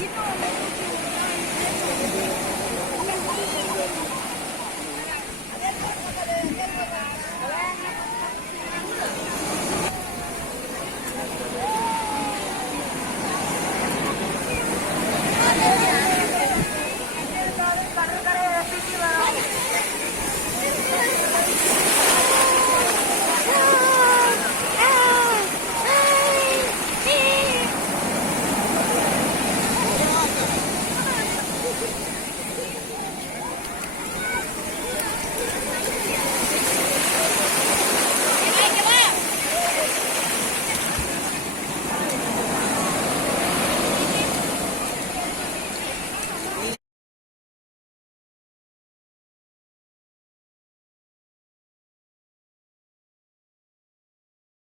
めっちゃおいしい。